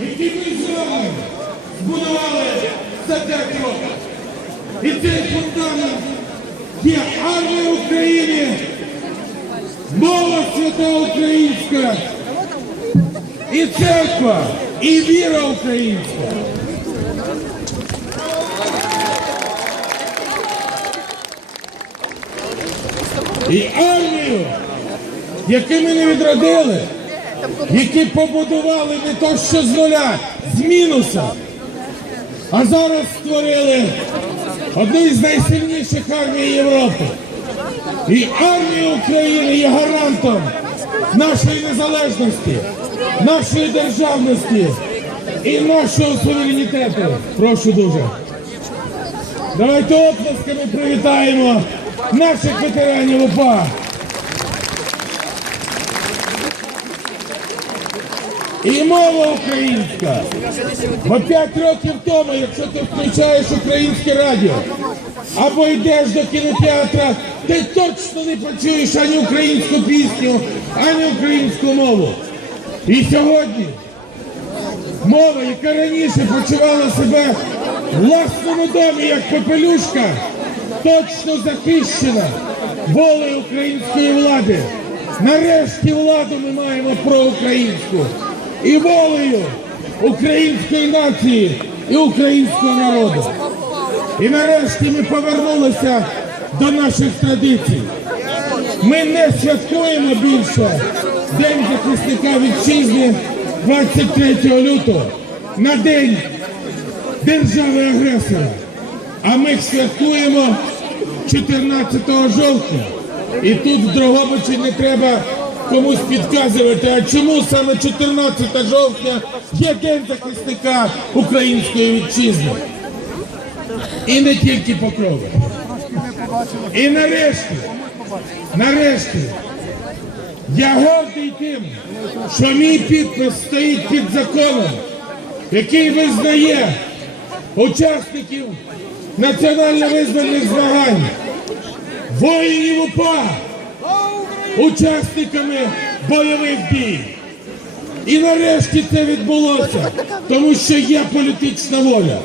які ми з вами збудували за 5 років. І цей фундамент є армія України, мова свята українська, і церква, і віра українська. І армію, яку ми не відродили, які побудували не то що з нуля, з мінуса, а зараз створили одну із найсильніших армій Європи. І армія України є гарантом нашої незалежності, нашої державності і нашого суверенітету. Прошу дуже. Давайте оплесками привітаємо наших ветеранів УПА. І мова українська. Бо п'ять років тому, якщо ти включаєш українське радіо або йдеш до кінотеатра, ти точно не почуєш ані українську пісню, ані українську мову. І сьогодні мова, яка раніше почувала себе в власному домі, як попелюшка, точно захищена волею української влади. Нарешті владу ми маємо проукраїнську і волею української нації і українського народу. І нарешті ми повернулися до наших традицій. Ми не святкуємо більше День захисника вітчизни 23 лютого на день держави-агресора. А ми святкуємо 14 жовтня. І тут в Дрогобичі не треба комусь підказувати, а чому саме 14 жовтня є День захисника української вітчизни. І не тільки покрови. І нарешті, нарешті, я гордий тим, що мій підпис стоїть під законом, який визнає учасників національно-визвольних змагань, воїнів УПА, учасниками бойових дій. І нарешті це відбулося, тому що є політична воля.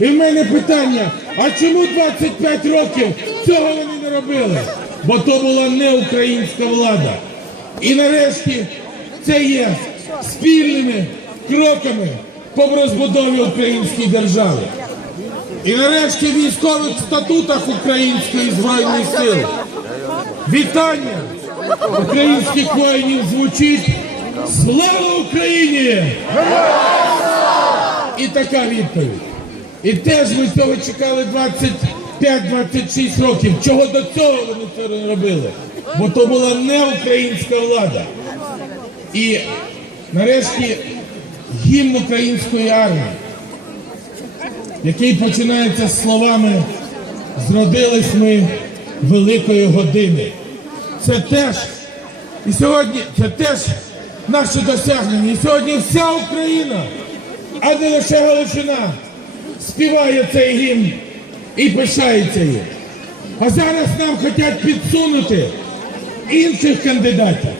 І в мене питання, а чому 25 років цього вони не робили? Бо то була не українська влада. І нарешті це є спільними кроками по розбудові української держави. І нарешті в військових статутах Української Збройної Сили вітання українських воїнів звучить Слава Україні! І така відповідь. І теж ми цього чекали 25-26 років. Чого до цього вони це робили? Бо то була не українська влада. І нарешті гімн української армії, який починається з словами Зродились ми великої години. Це теж і сьогодні це теж наше досягнення. І сьогодні вся Україна, а не лише Галичина, співає цей гімн і пишається їм. А зараз нам хочуть підсунути інших кандидатів.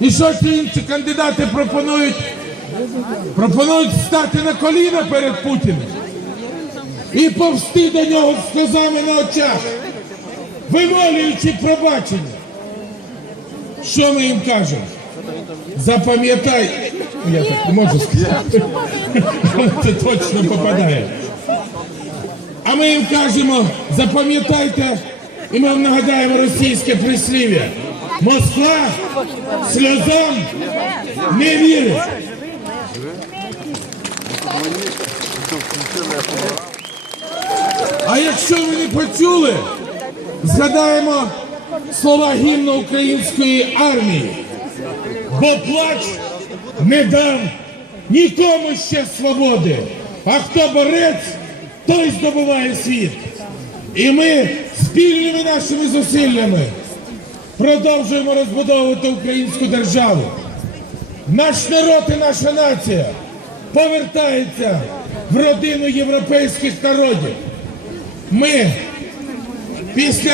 І що ці інші кандидати пропонують? Пропонують стати на коліна перед Путіним і повсти до нього з козами на очах, вимолюючи пробачення. Що ми їм кажемо? Запам'ятай, я так не можу сказати, це точно попадає. А ми їм кажемо, запам'ятайте, і ми вам нагадаємо російське прислів'я. Москва сльозам не вірить. А якщо ви не почули, згадаємо слова гімну української армії. Бо плач не дав нікому ще свободи. А хто борець, той здобуває світ. І ми спільними нашими зусиллями продовжуємо розбудовувати українську державу. Наш народ і наша нація повертається в родину європейських народів. Ми після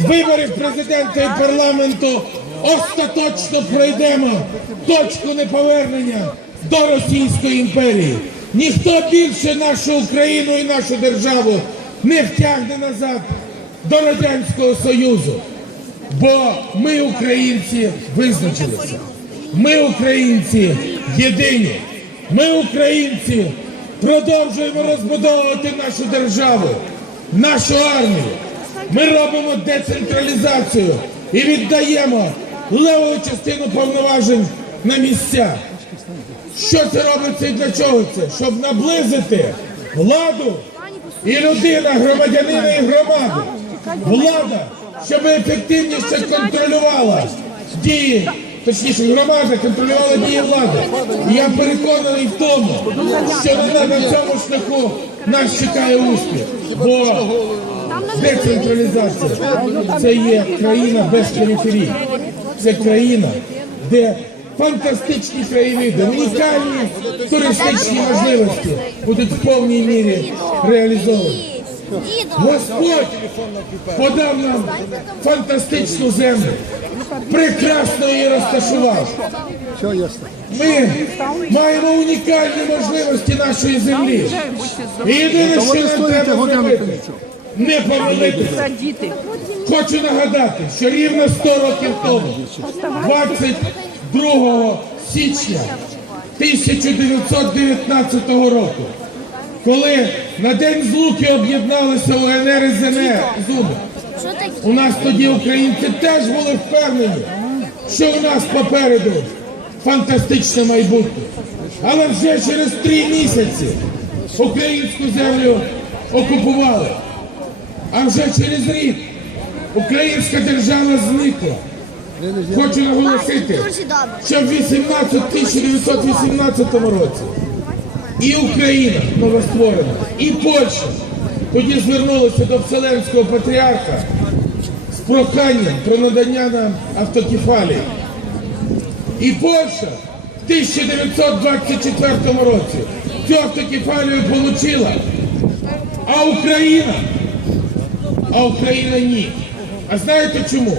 виборів президента і парламенту остаточно пройдемо точку неповернення до Російської імперії. Ніхто більше нашу Україну і нашу державу не втягне назад до Радянського Союзу. Бо ми, українці, визначилися. Ми, українці, єдині. Ми, українці, продовжуємо розбудовувати нашу державу, нашу армію. Ми робимо децентралізацію і віддаємо леву частину повноважень на місця. Що це робиться і для чого це? Щоб наблизити владу і людина, громадянина і громаду. Влада, щоб ефективніше контролювала дії, точніше, громада контролювала дії влади. І я переконаний в тому, що на цьому шляху нас чекає успіх. Бо децентралізація це є країна без периферії. Це країна, де фантастичні краєвиди, унікальні туристичні можливості будуть в повній мірі реалізовані. Господь подав нам фантастичну землю, прекрасно її розташував. Ми маємо унікальні можливості нашої землі. І єдине, що нам треба зробити, не помилитися. Хочу нагадати, що рівно 100 років тому, 22 січня 1919 року, коли на День Злуки об'єдналися УНР і ЗНР, у нас тоді українці теж були впевнені, що у нас попереду фантастичне майбутнє. Але вже через три місяці українську землю окупували. А вже через рік українська держава зникла. Хочу наголосити, що в 18 1918 році і Україна новостворена, і Польща тоді звернулися до Вселенського патріарха з проханням про надання нам автокефалії. І Польща в 1924 році цю автокефалію отримала, а Україна, а Україна ні. А знаєте чому?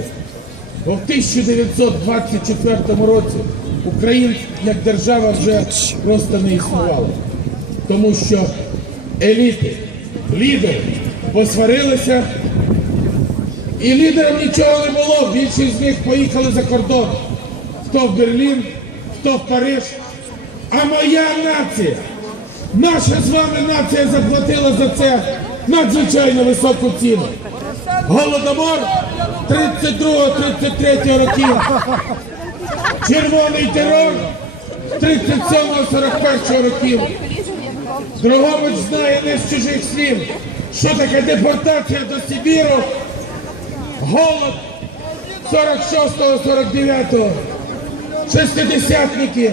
Бо в 1924 році Україна як держава вже просто не існувала. Тому що еліти, лідери посварилися, і лідерам нічого не було. Більшість з них поїхали за кордон. Хто в Берлін, хто в Париж. А моя нація, наша з вами нація заплатила за це надзвичайно високу ціну. Голодомор 32-33 років. Червоний терор 37-41 років. Дрогобич знає не з чужих слів, що таке депортація до Сибіру, голод 46-49, шестидесятники,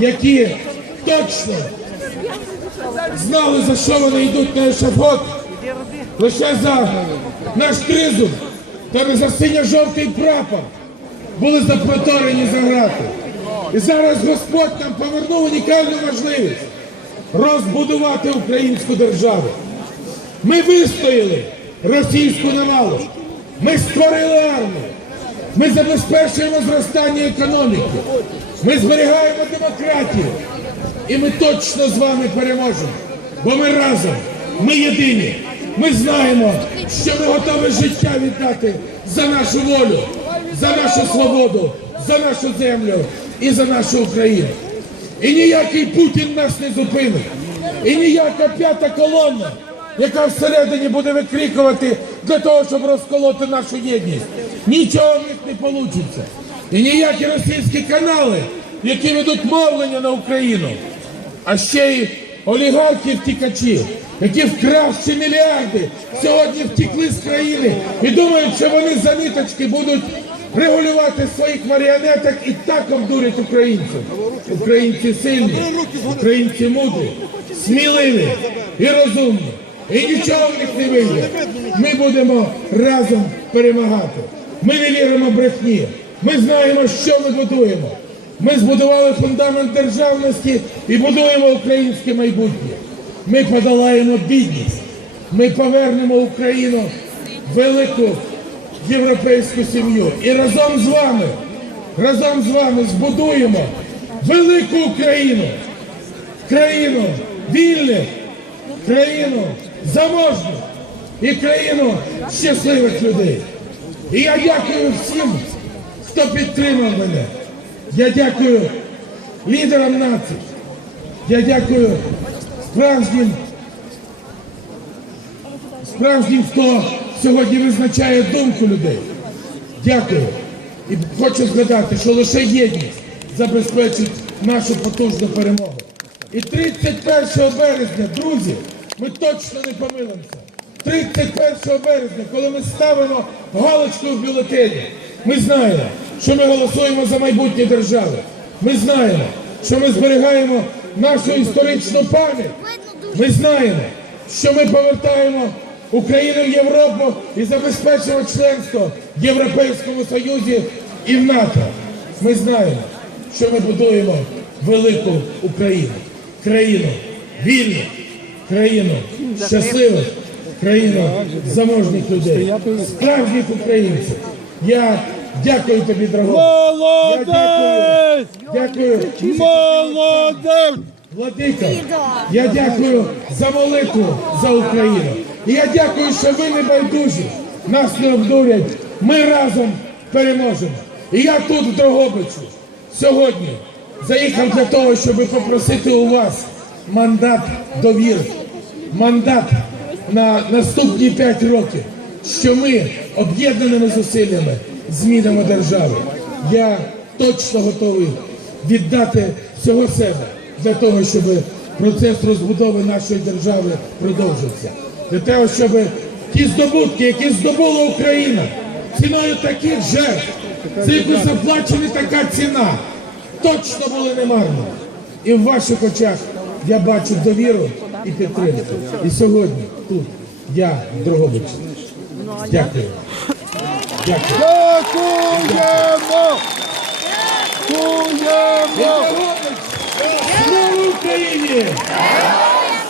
які точно знали, за що вони йдуть на ешафот, лише за наш тризуб та за синьо-жовтий прапор були запроторені за грати. І зараз Господь нам повернув унікальну можливість розбудувати українську державу. Ми вистояли російську навалу. Ми створили армію. Ми забезпечуємо зростання економіки. Ми зберігаємо демократію. І ми точно з вами переможемо. Бо ми разом, ми єдині. Ми знаємо, що ми готові життя віддати за нашу волю, за нашу свободу, за нашу землю і за нашу Україну. І ніякий Путін нас не зупинить. І ніяка п'ята колона, яка всередині буде викрикувати для того, щоб розколоти нашу єдність. Нічого в них не вийде. І ніякі російські канали, які ведуть мовлення на Україну, а ще й олігархів втікачів, які вкравши мільярди, сьогодні втекли з країни і думають, що вони за ниточки будуть регулювати своїх маріонеток і так обдурять українців. Українці сильні, українці мудрі, сміливі і розумні. І нічого в них не вийде. Ми будемо разом перемагати. Ми не віримо брехні. Ми знаємо, що ми будуємо. Ми збудували фундамент державності і будуємо українське майбутнє. ми подолаємо бідність, ми повернемо Україну велику європейську сім'ю. І разом з вами, разом з вами збудуємо велику Україну, країну вільних, країну заможних і країну щасливих людей. І я дякую всім, хто підтримав мене. Я дякую лідерам нації. Я дякую справжнім, справжнім, хто сьогодні визначає думку людей. Дякую. І хочу згадати, що лише єдність забезпечить нашу потужну перемогу. І 31 березня, друзі, ми точно не помилимося. 31 березня, коли ми ставимо галочку в бюлетені, ми знаємо, що ми голосуємо за майбутнє держави. Ми знаємо, що ми зберігаємо нашу історичну пам'ять. Ми знаємо, що ми повертаємо Україну в Європу і забезпечуємо членство в Європейському Союзі і в НАТО. Ми знаємо, що ми будуємо велику Україну, країну вільну, країну щасливих, країну заможних людей, справжніх українців. Я дякую тобі, дорогой. Я дякую. Дякую. Молодець! Владико, я дякую за молитву за Україну. І я дякую, що ви не байдужі. Нас не обдурять. Ми разом переможемо. І я тут, в Дрогобичу, сьогодні заїхав для того, щоб попросити у вас мандат довіри. Мандат на наступні 5 років, що ми об'єднаними зусиллями змінимо державу. Я точно готовий віддати всього себе для того, щоб процес розбудови нашої держави продовжився. Для того, щоб ті здобутки, які здобула Україна, ціною таких жертв, за яку заплачена така ціна, точно були немарні. І в ваших очах я бачу довіру і підтримку. І сьогодні тут я в Дрогобичі. Дякую. Дякую. Дякуємо! Дякуємо! Дрогобич! Слава Україні!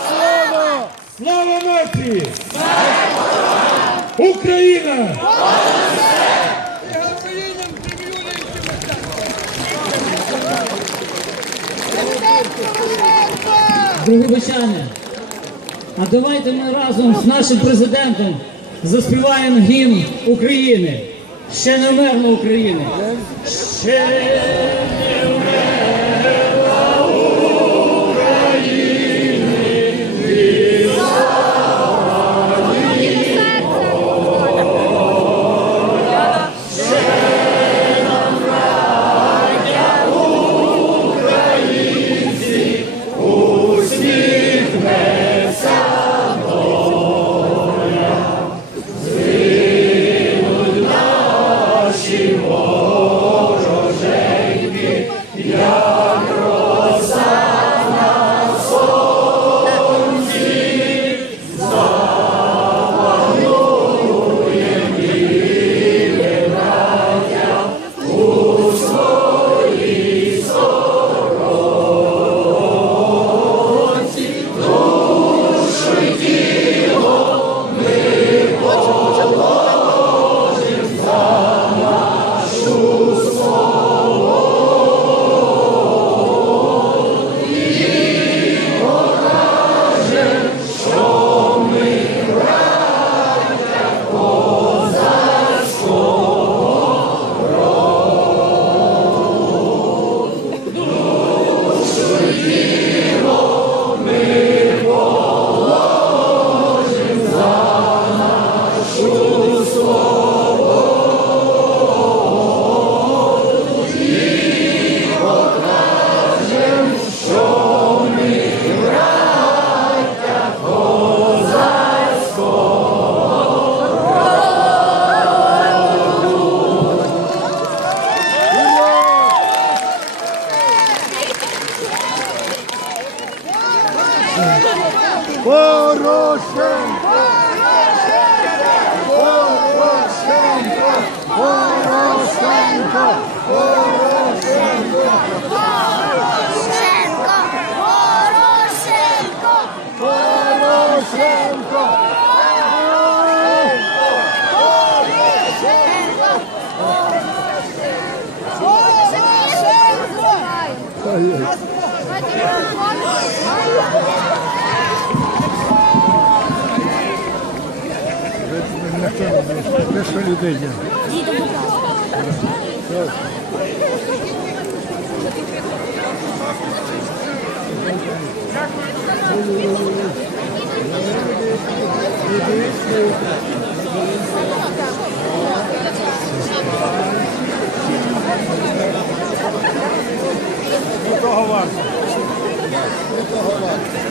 Слава! Слава нації! Україна! Другобичани, а давайте ми разом з нашим президентом заспіваємо гімн України. Ще не вмерла України. Ще не Poroshenko! Poroshenko! Poroshenko! Poroshenko! хорошо людей є. Ну, того варто. Ну, того варто.